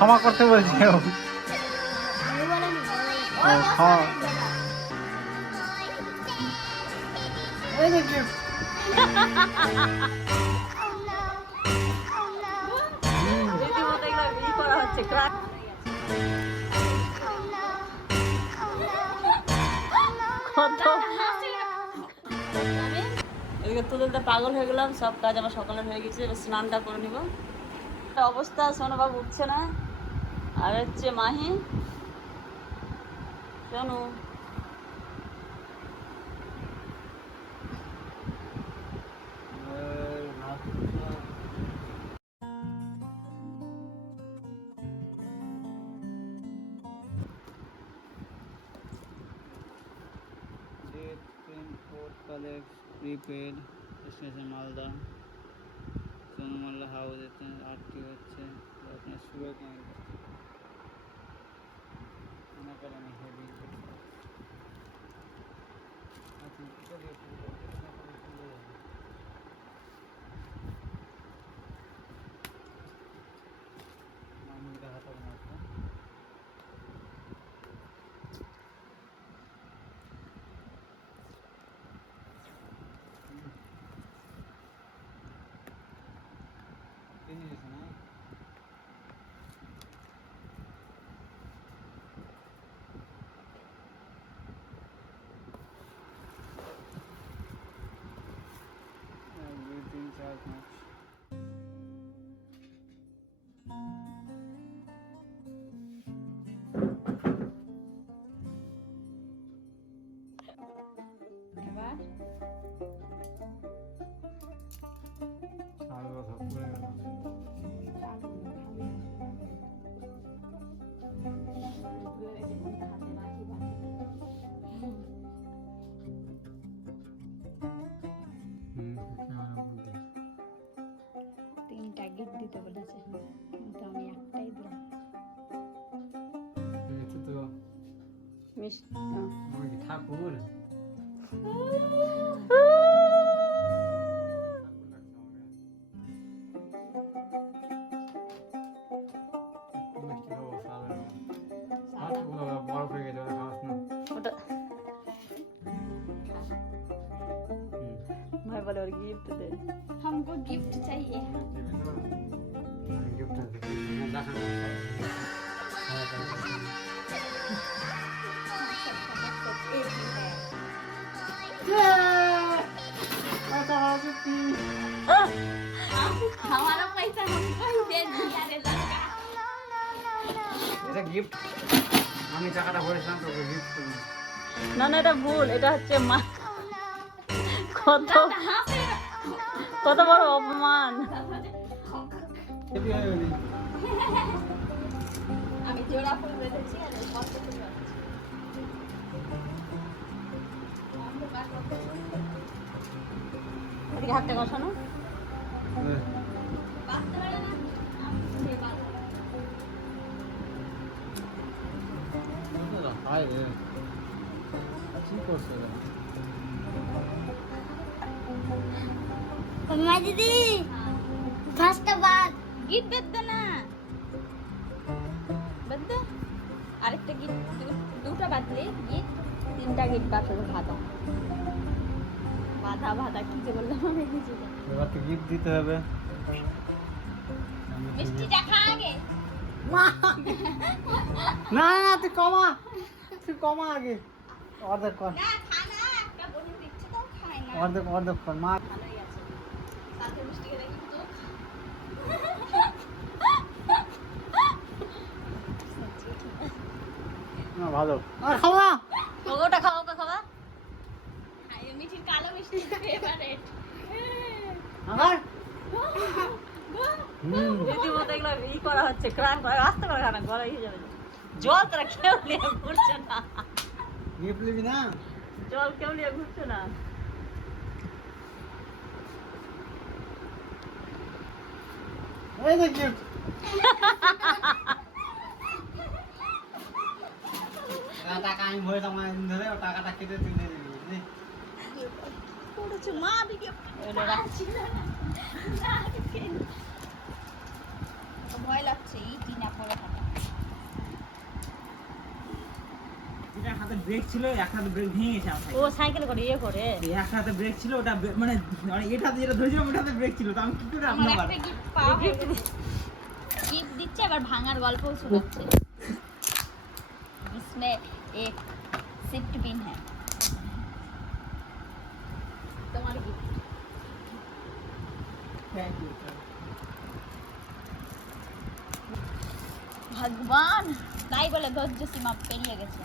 ক্ষমা করতে বলছি ও ক্ষমা এই যে gift। রীতিমতো এগুলো ই করা হচ্ছে ক্রাক। কত এদিকে তোদের পাগল হয়ে গেলাম, সব কাজ আমার সকালে হয়ে গেছে, এবার স্নানটা করে নিব। অবস্থা সোনুবাবু উঠছে না, আর হচ্ছে মাহি সোনু প্রিপেড স্টেশন মালদা সোনু মাল্লা হাউস আটটি হচ্ছে আপনার সুরত মনে করেন হেভি দেখাতে হবে না না everything charge much এবার সারা বছর পড়ে গেল তিনটা গিফট দিতে বলেছে, কিন্তু আমি একটাই দিলাম। তো মিষ্টি আমি কি ঠাকুর বরফ হয়ে গেছে খাওয়াস না ওটা ভাই বলে ওর গিফট দে, हमको गिफ्ट चाहिए। गिफ्ट हमारा पैसा हमको ही दे दिया रे लड़का। এটা গিফট আমি টাকাটা ভরেছিলাম তোকে গিফট না না এটা ভুল, এটা হচ্ছে মা কত কত বড় অপমান। হেভি হয়ে গেলি আমি জোড়া ফুল বেঁধেছি আর এই কত ফুল আছে। এদিকে হাতটা কষানো, বাঁধতে পারে না, আমি দিয়ে বাঁধবো। হাই রে কি করছো मम्मा दीदी फर्स्ट बार गीत बेच देना बेच दे আরেকটা গিট দুটো বাদলে গিট তিনটা গিট বাদলে ভাদা বাধা বাধা কি যে বললাম আমি কিছু এবার তো গিফট দিতে হবে মিষ্টিটা খা আগে না না তুই কমা আগে অর্ধেক কর না খা না একটা বলে দিচ্ছে তো খাই না অর্ধেক কর মা ভালোই আছে সাথে মিষ্টি খেলে কিন্তু না ভালো আর খাওয়া ওটা খাও, ওটা খাওয়া। খাই মিষ্টির কালো মিষ্টি ফেভারিট আবার রীতিমতো এগুলো ই করা হচ্ছে ক্রাক করা, আস্তে করে খানা গলা হয়ে যাবে। জল তোরা কেউ নিয়ে ঘুরছে না, গিফট নিবি না জল কেউ নিয়ে ঘুরছে না। এই যে গিফট টাকা আমি ভরে তোমার ধরে টাকাটা কেটে তুই দিয়ে দিবি বুঝলি করেছে মা দিকে এগুলো রাখছি। ভয় লাগছে এই টিনা পরে থাকা ব্রেক ছিল, একটা হাতে ব্রেক ভেঙে গেছে আমার ও সাইকেল করে ইয়ে করে এই একটা হাতে ব্রেক ছিল, ওটা মানে এটাতে যেটা ধরেছিলাম ওটাতে ব্রেক ছিল, তো আমি কি করে আমার আপনার একটা গিফট পাওয়া গিফট দিচ্ছে, আবার ভাঙার গল্পও শোনাচ্ছে। इसमें एक सिफ्ट पिन है, तुम्हारे गिफ्ट। Thank you. ভগবান তাই বলে ধৈর্য সীমা পেরিয়ে গেছে।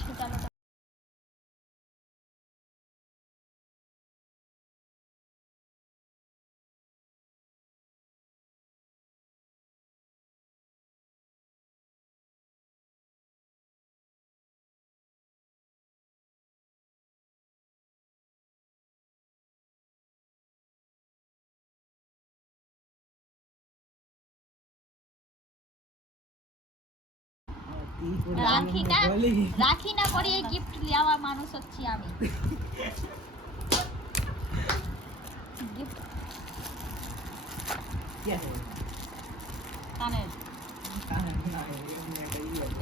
ছোটালো রাখি না পরিয়ে গিফট লিয়াওয়া মানুষ হচ্ছি আমি। গিফট কি আছে কানের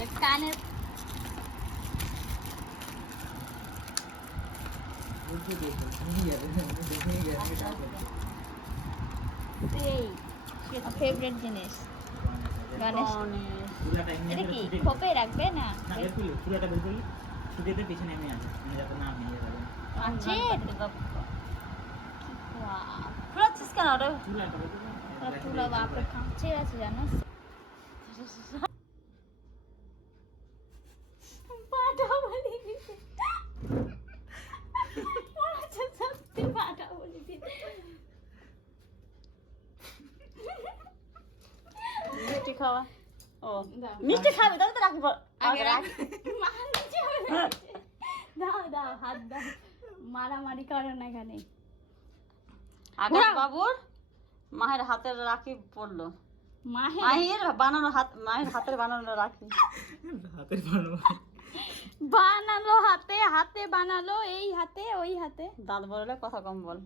এক কানের ফেভারিট জিনিস গণেশ। এটা কি খোপে রাখবে না? পুরোটা বের করলি ছুটিতে পিছনে আমি আছে, আমি যাতে না ভেঙে যাবে। আছে খুলাচ্ছিস কেন ওটা? পুরোটা বের করলি পুরো বাপরে কাঁচের আছে জানো। পাটা বলি দিতে পড়াচ্ছে সত্যি, পাটা বলি দিতে। মিষ্টি খাওয়া। ও মিষ্টি খাবে তবে তো রাখি আগে রাখি দাও দাও হাত দাও, মারামারি করো না এখানে। আকাশ বাবুর মায়ের হাতের রাখি পড়লো। মায়ের বানানো হাত, মায়ের হাতের বানানো রাখি হাতের বানানো বানালো হাতে, হাতে বানালো, এই হাতে ওই হাতে। দাঁত বললে কথা কম বল।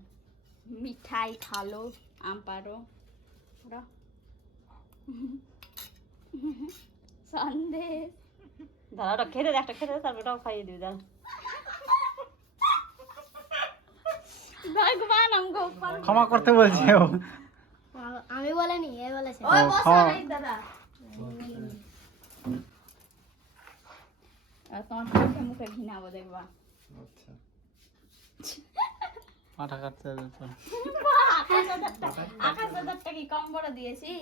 মিঠাই খালো আম পারো সন্দেশ। দাঁড়া ওটা খেতে দে, একটা খেতে দে, তারপর ওটাও খাইয়ে দিবি। দাঁড়া ভগবান আমগো ক্ষমা করতে বলছে ও। আমি বলিনি, এ বলেছে। ওই ও, বসো খাও। এই দাদা। আর তোমার চোখে মুখে ঘৃণাবো দেখবা। আচ্ছা মাথা কাটতে হবে তো। আকাশ দাদারটা কি কম বড় দিয়েছি?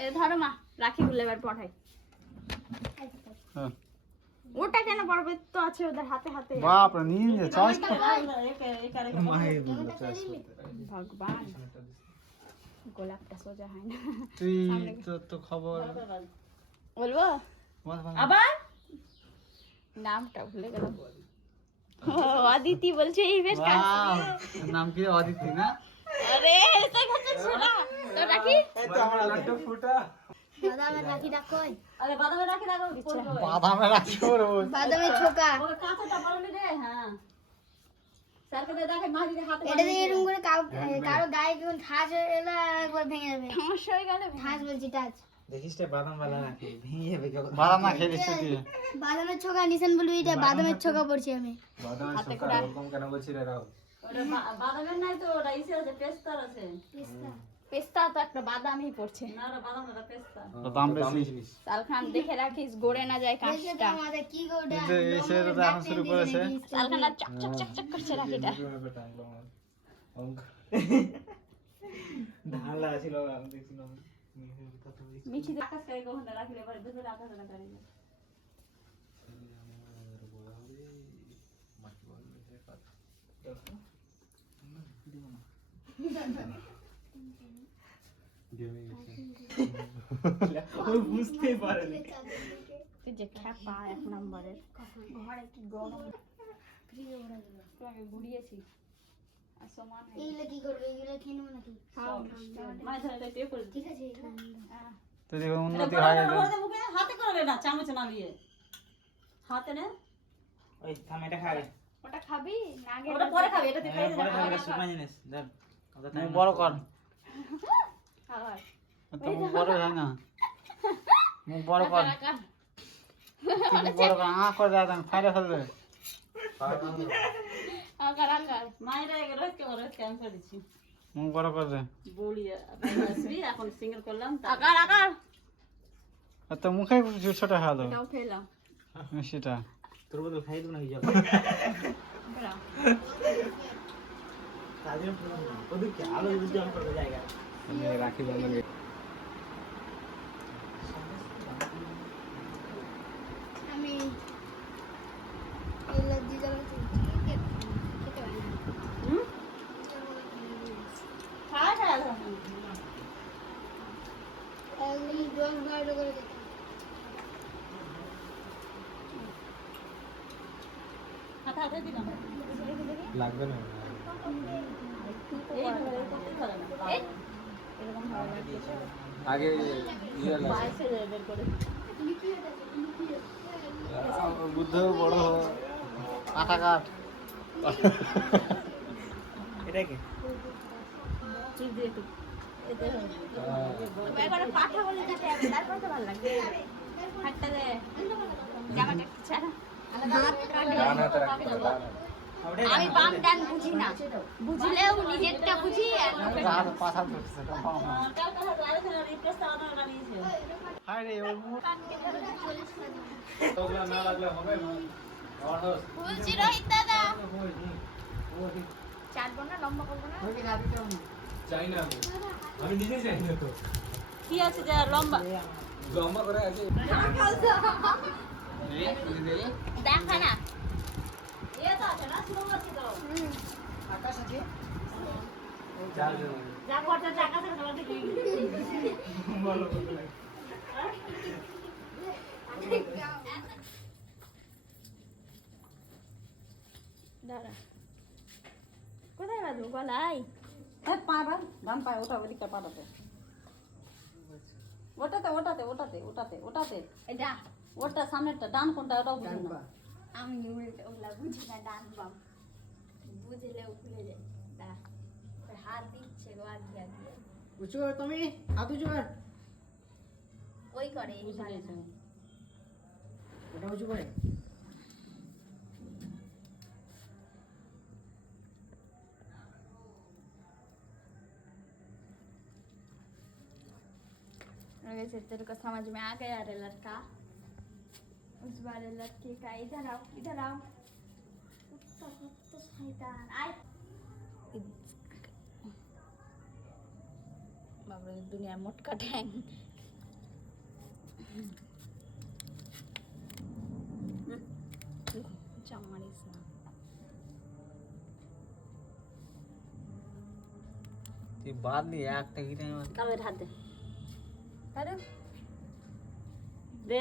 এ ধরো মা, রাখি গুলো এবার পড়াই। হ্যাঁ। ওটা কেন পড়বে, তো আছে ওদের হাতে হাতে। বাপ রে নিয়ে চয়েস ভগবান গোলাপটা সোজা হয় না। তুই তো খবর বলবো বল বল। আবার নামটা ভুলে গেলাম। ও, অদিতি বলছে এই বেশ কাছে। ওয়াও, নাম কি অদিতি না? আরে এসে গেছে ছোড়া। তো রাখি এই তো আমার লাড্ডু ফুটা। বাদামের রাখিটা কই? আরে বাদামের রাখি রাখো পড়বে। বাদামে রাখি ওর ওই। বাদামের ছোকা। ওকে কাঁচাটা বলনি রে। হ্যাঁ স্যারকে দে, দেখে মা যদি হাতে এটা দিয়ে এরকম করে কারো গায়ে যখন ঠাস হয়ে এলো একবার ভেঙে যাবে। সমস্যা হয়ে গেলে ঠাস বলছি টাচ। দেখিস রে বাদাম বালা রাখি ভেঙে যাবে কেমন। বাদাম না খেয়ে দিচ্ছি তুই। বাদামের ছোকা নিছেন বলবি, এটা বাদামের ছোকা পড়ছি আমি। হাতে করে ওটা বাদামের নাই তো, ওটা ইসে আছে, পেস্তার আছে। পেস্তা তো একটা বাদামই পড়ছে। না ওটা বাদাম না, ওটা পেস্তা। তো দাম বেশি। সালখান দেখে রাখিস গড়ে না যায় দেখে তো কাঁচটা। আমাদের কি গোটা। কিন্তু এসে তো এখন শুরু করেছে। সালখান আর চক চক চক চক করছে রাখিটা। ঢালা ছিল আমি দেখছিলাম। মিঠি আকাশ কাই কখন রাখিলে পরে দুপুরে আকাশ না কারি। ওই বুঝতেই পারেনি। তুই যে খ্যাপা এক নম্বরের। ঘরে কি গরম, তো আমি ঘুরিয়েছি আর সমান এইগুলো কি করবে? এগুলো খেয়ে নেবো নাকি? মায়ের ধরে এটা পে করে ঠিক আছে। তো দেখো এটা উন্নতি বড় হয় বড় গেল। বড় মুখে হাতে করবে না, চামচে নামিয়ে হাতে নে। ওই থাম এটা খাবে। ওটা খাবি না আগে? ওটা পরে খাবে, এটা তুই খাই দে। পরে খাবে, এটা শুকনা জিনিস দেখ। ওটা মুখ বড় কর। খাবার তো মুখ বড় হয় না। মুখ বড় কর। তুমি বড় করে করে দাও ফাইলে ফেলবে আকার আকার মায়েরা রোজ কে আমি করে দিচ্ছি মুখ বড় করে দে বড়িয়া আসবি এখন সিঙ্গেল করলাম আকার আকার আর তো মুখে ছোট হলো এটাও খেলাম সেটা তোর বদল খাই দেবো না কি যাবো তাদের ওদেরকে আলো উজ্জ্বল করবে জায়গা রাখি বন্ধ আমি এই লজ্জি জ্বালা খেতে পারি না। হুম খাওয়া খাওয়া একদম 10-12 করে খেতে হাতে হাতে দিলাম লাগবে না আগে বাইশে বের করে বুদ্ধ বড় আটা কাঠ এটা কি ঠিক দিয়ে একটু এতে হবে একবার পাঠা বলে কাটে হবে তারপর তো ভালো লাগবে হাতটা দে জামাটা একটু ছাড়া আমি বাম ডান বুঝি না বুঝলেও নিজেরটা বুঝি আর লোকেরটা পাথর ধরছে কালকে হয়তো আলোচনা রিপ্লেস আনা বানিয়েছে হায় রে ওর মুখ না লাগলে হবে বুঝছি রোহিত দাদা চাটবো না লম্বা করবো না চাই না আমি নিজে চাই না তো কি আছে যে লম্বা লম্বা করে আছে দেখা না এ তো আছে না স্লো আছে তো আকাশ আছে যা করতে টাকা থেকে তোমার দিকে দাঁড়া কোথায় বাঁধবো গলায় পাড়া ডান পায়ে ওটা ওদিকটা পাঠাতে ওটাতে ওটাতে ওটাতে ওটাতে ওটাতে এটা ওটা সামনেরটা ডান কোনটা ওটাও বুঝি না আমি ওগুলা বুঝি না ডান বাম বুঝলেও ভুলে যাই দাঁড়া ওর হাত দিচ্ছে গো আগিয়ে আগিয়ে উঁচু কর তুমি হাত উঁচু কর ওই করে এই বুঝে করে নিয়েছে না। ওটা উঁচু করে वैसे तेरे को समझ में आ गया रे लड़का उस वाले लड़के का इधर आओ कुत्ता शैतान आए बाबा दुनिया मोटका ठैंग चमाड़ीस ना তুই বাদ নি একটা কি কামের হাত দে দে